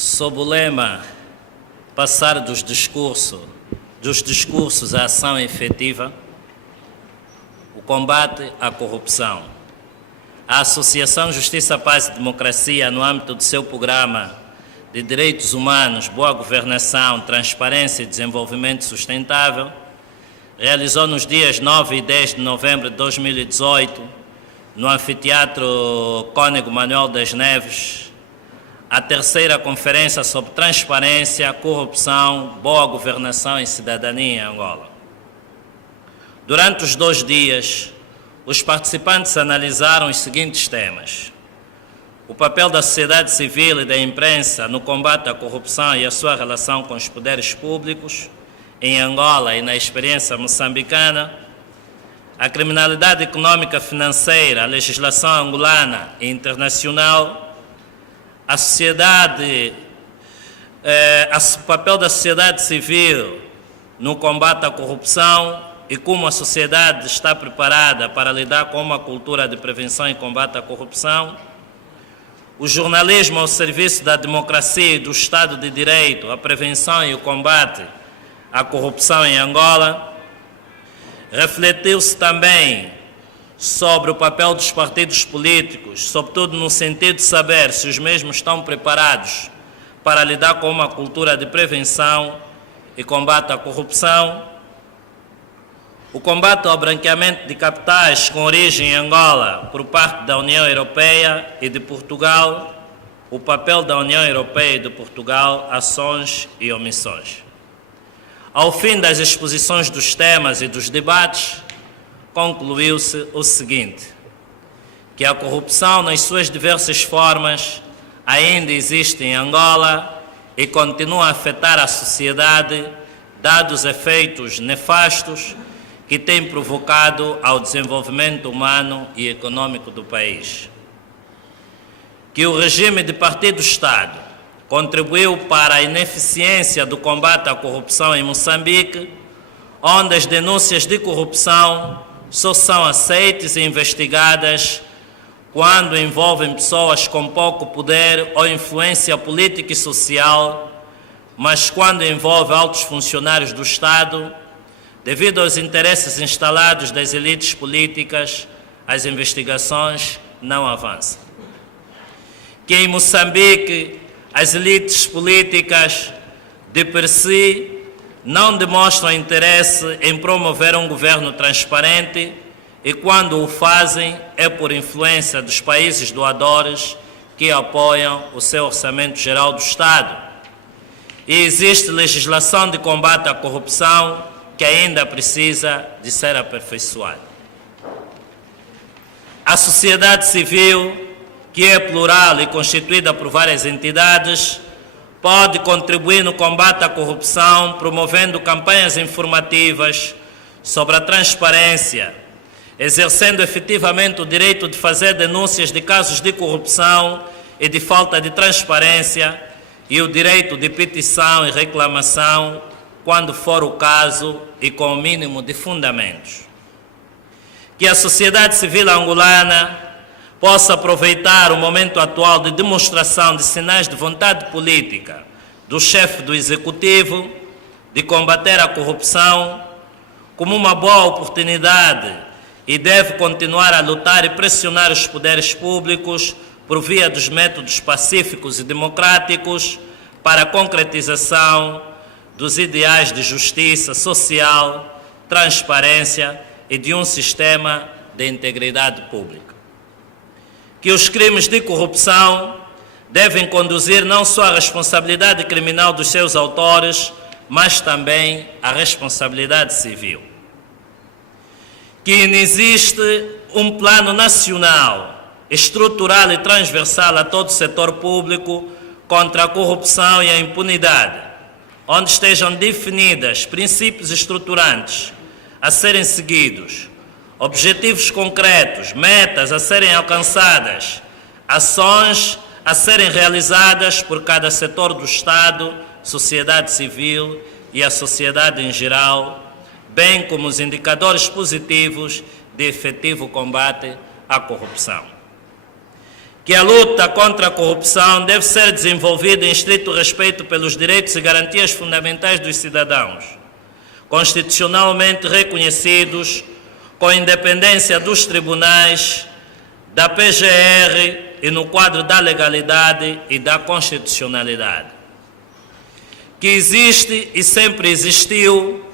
sob o lema Passar dos discursos à ação efetiva, o combate à corrupção. A Associação Justiça, Paz e Democracia, no âmbito do seu programa de Direitos Humanos, Boa Governação, Transparência e Desenvolvimento Sustentável, realizou nos dias 9 e 10 de novembro de 2018, no Anfiteatro Cônego Manuel das Neves, a terceira conferência sobre transparência, corrupção, boa governação e cidadania em Angola. Durante os 2 dias, os participantes analisaram os seguintes temas: o papel da sociedade civil e da imprensa no combate à corrupção e a sua relação com os poderes públicos em Angola e na experiência moçambicana, a criminalidade econômica financeira, a legislação angolana e internacional, o papel da sociedade civil no combate à corrupção e como a sociedade está preparada para lidar com uma cultura de prevenção e combate à corrupção, o jornalismo ao serviço da democracia e do Estado de Direito, a prevenção e o combate à corrupção em Angola. Refletiu-se também sobre o papel dos partidos políticos, sobretudo no sentido de saber se os mesmos estão preparados para lidar com uma cultura de prevenção e combate à corrupção. O combate ao branqueamento de capitais com origem em Angola por parte da União Europeia e de Portugal, o papel da União Europeia e de Portugal, ações e omissões. Ao fim das exposições dos temas e dos debates, concluiu-se o seguinte: que a corrupção nas suas diversas formas ainda existe em Angola e continua a afetar a sociedade, dados efeitos nefastos que tem provocado ao desenvolvimento humano e econômico do país. Que o regime de partido-Estado contribuiu para a ineficiência do combate à corrupção em Moçambique, onde as denúncias de corrupção só são aceitas e investigadas quando envolvem pessoas com pouco poder ou influência política e social, mas quando envolve altos funcionários do Estado, devido aos interesses instalados das elites políticas, as investigações não avançam. Que em Moçambique as elites políticas, de per si, não demonstram interesse em promover um governo transparente e, quando o fazem, é por influência dos países doadores que apoiam o seu orçamento geral do Estado. E existe legislação de combate à corrupção que ainda precisa de ser aperfeiçoada. A sociedade civil, que é plural e constituída por várias entidades, pode contribuir no combate à corrupção, promovendo campanhas informativas sobre a transparência, exercendo efetivamente o direito de fazer denúncias de casos de corrupção e de falta de transparência e o direito de petição e reclamação, quando for o caso e com o mínimo de fundamentos. Que a sociedade civil angolana possa aproveitar o momento atual de demonstração de sinais de vontade política do chefe do Executivo de combater a corrupção como uma boa oportunidade e deve continuar a lutar e pressionar os poderes públicos por via dos métodos pacíficos e democráticos para a concretização dos ideais de justiça social, transparência e de um sistema de integridade pública. Que os crimes de corrupção devem conduzir não só à responsabilidade criminal dos seus autores, mas também à responsabilidade civil. Que não existe um plano nacional, estrutural e transversal a todo o setor público contra a corrupção e a impunidade, onde estejam definidas princípios estruturantes a serem seguidos, objetivos concretos, metas a serem alcançadas, ações a serem realizadas por cada setor do Estado, sociedade civil e a sociedade em geral, bem como os indicadores positivos de efetivo combate à corrupção. que a luta contra a corrupção deve ser desenvolvida em estrito respeito pelos direitos e garantias fundamentais dos cidadãos, constitucionalmente reconhecidos, com independência dos tribunais, da PGR e no quadro da legalidade e da constitucionalidade. Que existe e sempre existiu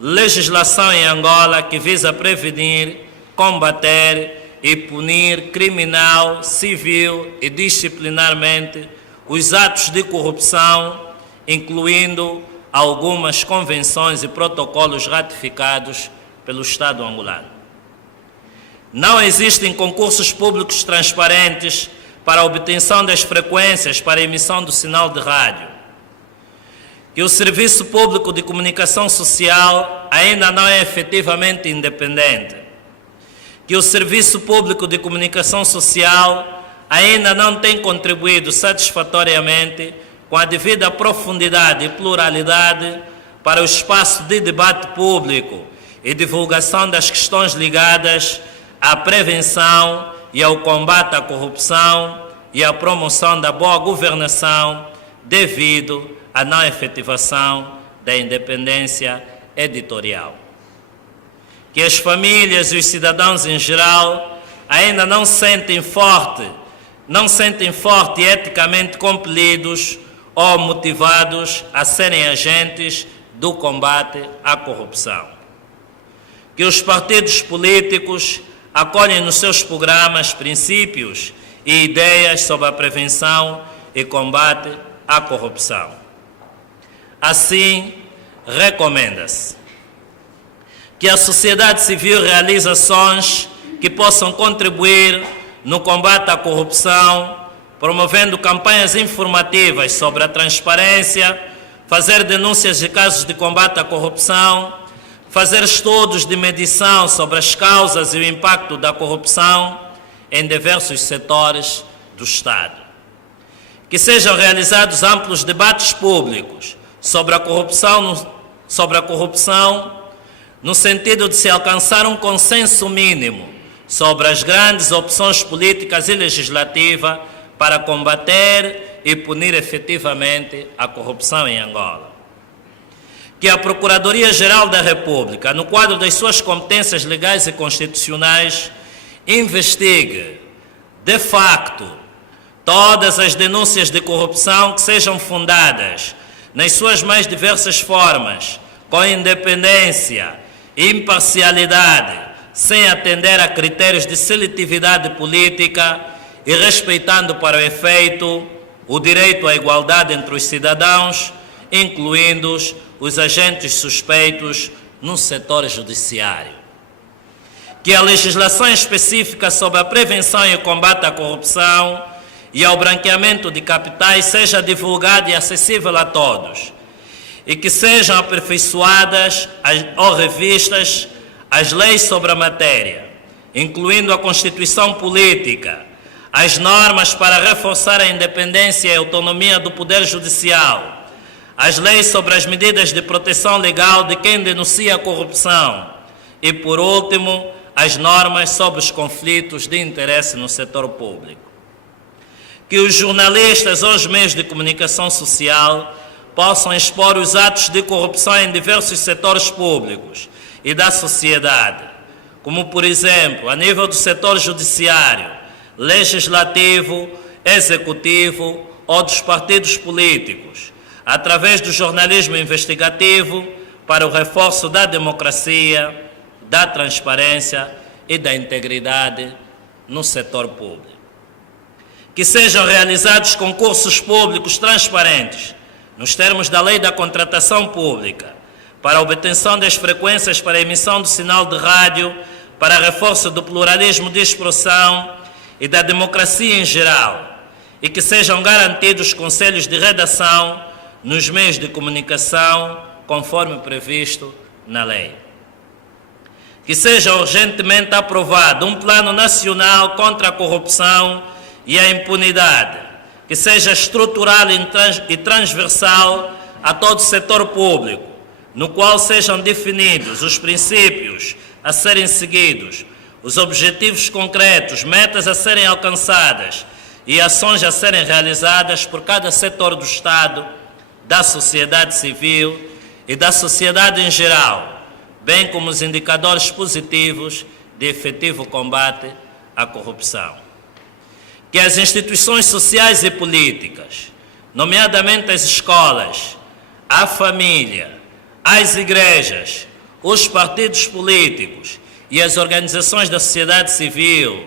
legislação em Angola que visa prevenir, combater e punir criminal, civil e disciplinarmente os atos de corrupção, incluindo algumas convenções e protocolos ratificados pelo Estado angolano. Não existem concursos públicos transparentes para a obtenção das frequências para a emissão do sinal de rádio. Que o Serviço Público de Comunicação Social ainda não é efetivamente independente. Que o Serviço Público de Comunicação Social ainda não tem contribuído satisfatoriamente com a devida profundidade e pluralidade para o espaço de debate público e divulgação das questões ligadas à prevenção e ao combate à corrupção e à promoção da boa governação devido à não efetivação da independência editorial. Que as famílias e os cidadãos em geral ainda não sentem forte e eticamente compelidos ou motivados a serem agentes do combate à corrupção. Que os partidos políticos acolhem nos seus programas princípios e ideias sobre a prevenção e combate à corrupção. Assim, recomenda-se que a sociedade civil realize ações que possam contribuir no combate à corrupção, promovendo campanhas informativas sobre a transparência, fazer denúncias de casos de combate à corrupção, fazer estudos de medição sobre as causas e o impacto da corrupção em diversos setores do Estado. Que sejam realizados amplos debates públicos sobre a corrupção no sentido de se alcançar um consenso mínimo sobre as grandes opções políticas e legislativas para combater e punir efetivamente a corrupção em Angola. Que a Procuradoria-Geral da República, no quadro das suas competências legais e constitucionais, investigue, de facto, todas as denúncias de corrupção que sejam fundadas nas suas mais diversas formas, com independência e imparcialidade, sem atender a critérios de seletividade política e respeitando para o efeito o direito à igualdade entre os cidadãos, incluindo os agentes suspeitos no setor judiciário. Que a legislação específica sobre a prevenção e o combate à corrupção e ao branqueamento de capitais seja divulgada e acessível a todos, e que sejam aperfeiçoadas ou revistas as leis sobre a matéria, incluindo a Constituição Política, as normas para reforçar a independência e a autonomia do Poder Judicial, as leis sobre as medidas de proteção legal de quem denuncia a corrupção e, por último, as normas sobre os conflitos de interesse no setor público. Que os jornalistas ou os meios de comunicação social possam expor os atos de corrupção em diversos setores públicos e da sociedade, como, por exemplo, a nível do setor judiciário, legislativo, executivo ou dos partidos políticos, através do jornalismo investigativo para o reforço da democracia, da transparência e da integridade no setor público. Que sejam realizados concursos públicos transparentes, nos termos da Lei da Contratação Pública, para a obtenção das frequências para a emissão do sinal de rádio, para reforço do pluralismo de expressão e da democracia em geral, e que sejam garantidos conselhos de redação nos meios de comunicação, conforme previsto na lei. Que seja urgentemente aprovado um plano nacional contra a corrupção e a impunidade, que seja estrutural e transversal a todo o setor público, no qual sejam definidos os princípios a serem seguidos, os objetivos concretos, metas a serem alcançadas, e ações a serem realizadas por cada setor do Estado, da sociedade civil e da sociedade em geral, bem como os indicadores positivos de efetivo combate à corrupção. Que as instituições sociais e políticas, nomeadamente as escolas, a família, as igrejas, os partidos políticos e as organizações da sociedade civil,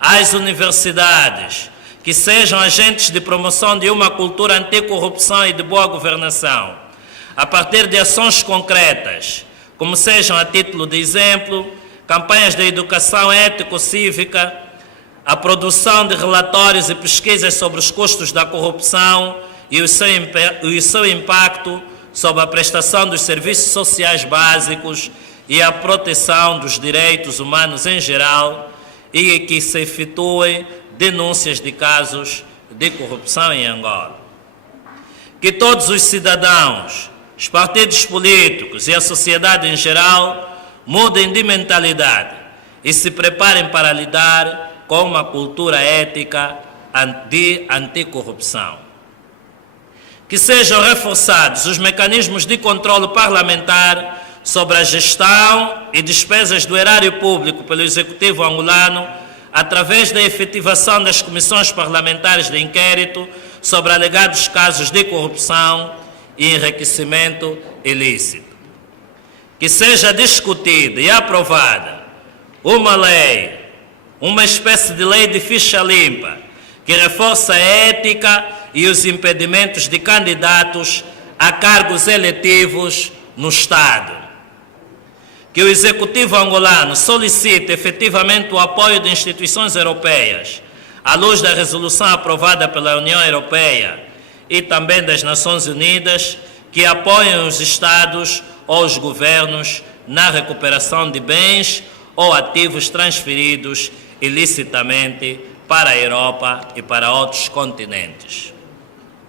as universidades, que sejam agentes de promoção de uma cultura anticorrupção e de boa governação, a partir de ações concretas, como sejam, a título de exemplo, campanhas de educação ético-cívica, a produção de relatórios e pesquisas sobre os custos da corrupção e o seu impacto sobre a prestação dos serviços sociais básicos e a proteção dos direitos humanos em geral, e que se efetuem denúncias de casos de corrupção em Angola. Que todos os cidadãos, os partidos políticos e a sociedade em geral mudem de mentalidade e se preparem para lidar com uma cultura ética de anticorrupção. Que sejam reforçados os mecanismos de controle parlamentar sobre a gestão e despesas do erário público pelo Executivo angolano, através da efetivação das comissões parlamentares de inquérito sobre alegados casos de corrupção e enriquecimento ilícito. Que seja discutida e aprovada uma lei, uma espécie de lei de ficha limpa, que reforça a ética e os impedimentos de candidatos a cargos eletivos no Estado. Que o Executivo angolano solicite efetivamente o apoio de instituições europeias, à luz da resolução aprovada pela União Europeia e também das Nações Unidas, que apoiem os Estados ou os governos na recuperação de bens ou ativos transferidos ilicitamente para a Europa e para outros continentes.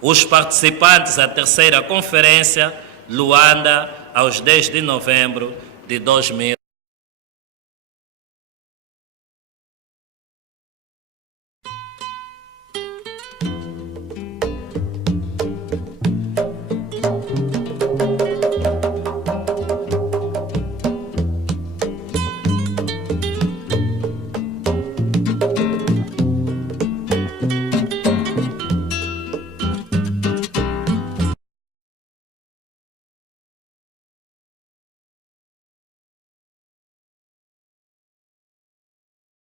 Os participantes à terceira conferência, Luanda, aos 10 de novembro de 2000.